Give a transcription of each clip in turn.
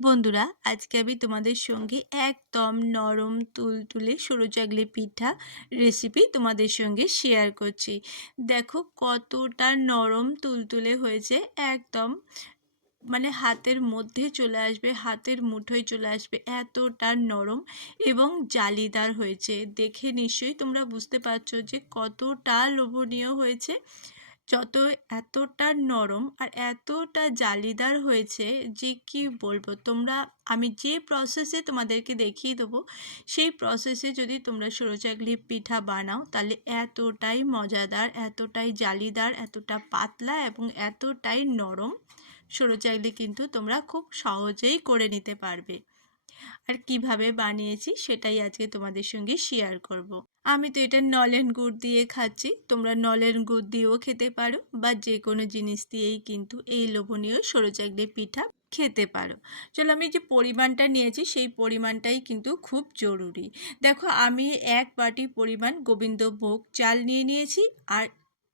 বন্ধুরা, আজকে আমি তোমাদের সঙ্গে একদম নরম তুলতুলে সরু চাগলি পিঠা রেসিপি তোমাদের সঙ্গে শেয়ার করছি। দেখো কতটা নরম তুলতুলে হয়েছে, একদম মানে হাতের মধ্যে চলে আসবে, হাতের মুঠোয় চলে আসবে, এতটা নরম এবং জালিদার হয়েছে। দেখে নিশ্চয়ই তোমরা বুঝতে পারছো যে কতটা লোভনীয় হয়েছে। যত এতটা নরম আর এতটা জালিদার হয়েছে যে কি বলবো। তোমরা, আমি যে প্রসেসে তোমাদেরকে দেখিয়ে দেবো সেই প্রসেসে যদি তোমরা সরু চাকলি পিঠা বানাও তাহলে এতটাই মজাদার, এতটাই জালিদার, এতটা পাতলা এবং এতটাই নরম সরু চাকলি কিন্তু তোমরা খুব সহজেই করে নিতে পারবে। আর কিভাবে বানিয়েছি সেটাই আজকে তোমাদের সঙ্গে শেয়ার করব। আমি তো এটা নলেন গুড় দিয়ে খাচ্ছি, তোমরা নলেন গুড় দিয়েও খেতে পারো বা যে কোনো জিনিস দিয়েই কিন্তু এই লোভনীয় সরু চাকলি পিঠা খেতে পারো। চলো, আমি যে পরিমাণটা নিয়েছি সেই পরিমাণটাই কিন্তু খুব জরুরি। দেখো, আমি 1 বাটি পরিমাণ গোবিন্দভোগ চাল নিয়ে নিয়েছি। আর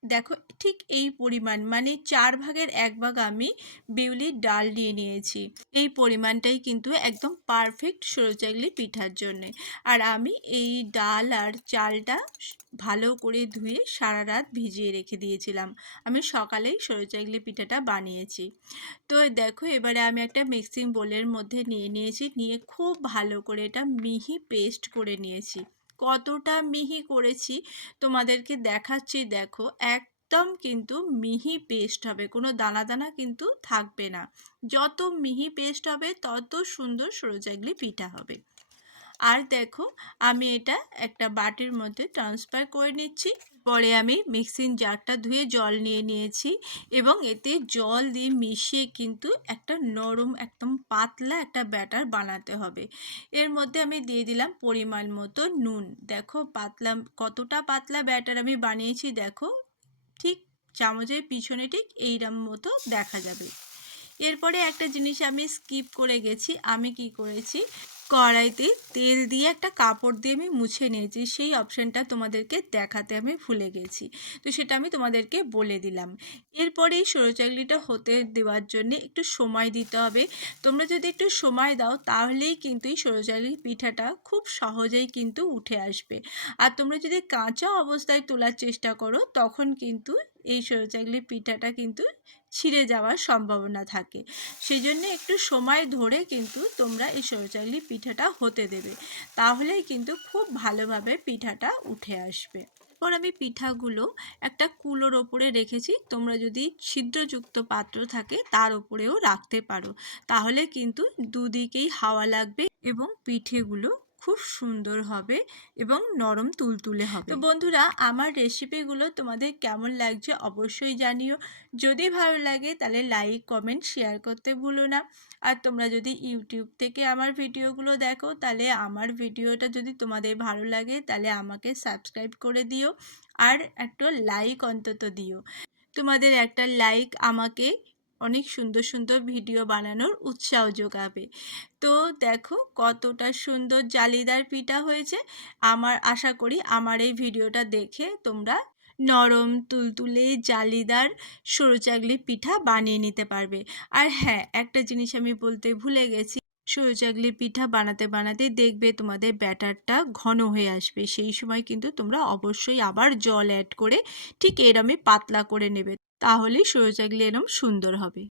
দেখো, ঠিক এই পরিমাণ মানে 4 ভাগের 1 ভাগ আমি বিউলির ডাল নিয়ে নিয়েছি। এই পরিমাণটাই কিন্তু একদম পারফেক্ট সরু চাকলি পিঠার জন্যে। আর আমি এই ডাল আর চালটা ভালো করে ধুয়ে সারা রাত ভিজিয়ে রেখে দিয়েছিলাম। আমি সকালেই সরু চাকলি পিঠাটা বানিয়েছি। তো দেখো, এবারে আমি একটা মিক্সিং বোলের মধ্যে নিয়েছি, নিয়ে খুব ভালো করে এটা মিহি পেস্ট করে নিয়েছি। কতটা মিহি করেছি তোমাদেরকে দেখাচ্ছি। দেখো, একদম কিন্তু মিহি পেস্ট হবে, কোনো দানা দানা কিন্তু থাকবে না। যত মিহি পেস্ট হবে তত সুন্দর সরু চাকলি পিঠা হবে। আর দেখো, আমি এটা একটা বাটির মধ্যে ট্রান্সফার করে নিচ্ছি। পরে আমি মিক্সিং জারটা ধুয়ে জল নিয়ে নিয়েছি এবং এতে জল দিয়ে মিশিয়ে কিন্তু একটা নরম, একদম পাতলা একটা ব্যাটার বানাতে হবে। এর মধ্যে আমি দিয়ে দিলাম পরিমাণ মতো নুন। দেখো পাতলা, কতটা পাতলা ব্যাটার আমি বানিয়েছি। দেখো, ঠিক চামচের পিছনে ঠিক এইরকম মতো দেখা যাবে। এরপরে একটা জিনিস আমি স্কিপ করে গেছি। আমি কি করেছি, কড়াইতে তেল দিয়ে একটা কাপড় দিয়ে আমি মুছে নিয়েছি। সেই অপশানটা তোমাদেরকে দেখাতে আমি ভুলে গেছি, তো সেটা আমি তোমাদেরকে বলে দিলাম। এরপরে এই সরু চাকলিটা হতে দেওয়ার জন্য একটু সময় দিতে হবে। তোমরা যদি একটু সময় দাও তাহলেই কিন্তু এই সরু চাকলির পিঠাটা খুব সহজেই কিন্তু উঠে আসবে। আর তোমরা যদি কাঁচা অবস্থায় তোলার চেষ্টা করো তখন কিন্তু এই সরু চাকলির পিঠাটা কিন্তু ছিঁড়ে যাওয়ার সম্ভাবনা থাকে। সেই জন্য একটু সময় ধরে কিন্তু তোমরা এই সরু চাকলি পিঠাটা হতে দেবে, তাহলেই কিন্তু খুব ভালোভাবে পিঠাটা উঠে আসবে। এরপর আমি পিঠাগুলো একটা কুলোর ওপরে রেখেছি। তোমরা যদি ছিদ্রযুক্ত পাত্র থাকে তার ওপরেও রাখতে পারো, তাহলে কিন্তু দুদিকেই হাওয়া লাগবে এবং পিঠেগুলো খুব সুন্দর হবে এবং নরম তুলতুলে হবে। তো বন্ধুরা, আমার রেসিপিগুলো তোমাদের কেমন লাগছে অবশ্যই জানিও। যদি ভালো লাগে তাহলে লাইক, কমেন্ট, শেয়ার করতে ভুলো না। আর তোমরা যদি ইউটিউব থেকে আমার ভিডিওগুলো দেখো তাহলে আমার ভিডিওটা যদি তোমাদের ভালো লাগে তাহলে আমাকে সাবস্ক্রাইব করে দিও আর একটা লাইক অন্তত দিও। তোমাদের একটা লাইক আমাকে অনেক সুন্দর সুন্দর ভিডিও বানানোর উৎসাহ যোগাবে। তো দেখো কতটা সুন্দর জালিদার পিঠা হয়েছে। আমার আশা করি আমার এই ভিডিওটা দেখে তোমরা নরম তুলতুলে জালিদার সরু চাকলি পিঠা বানিয়ে নিতে পারবে। আর হ্যাঁ, একটা জিনিস আমি বলতে ভুলে গেছি, সরু চাকলি পিঠা বানাতে বানাতে দেখবে তোমাদের ব্যাটারটা ঘন হয়ে আসবে। সেই সময় কিন্তু তোমরা অবশ্যই আবার জল অ্যাড করে ঠিক এরমই পাতলা করে নেবে, তাহলেই সরু চাকলি এরম সুন্দর হবে।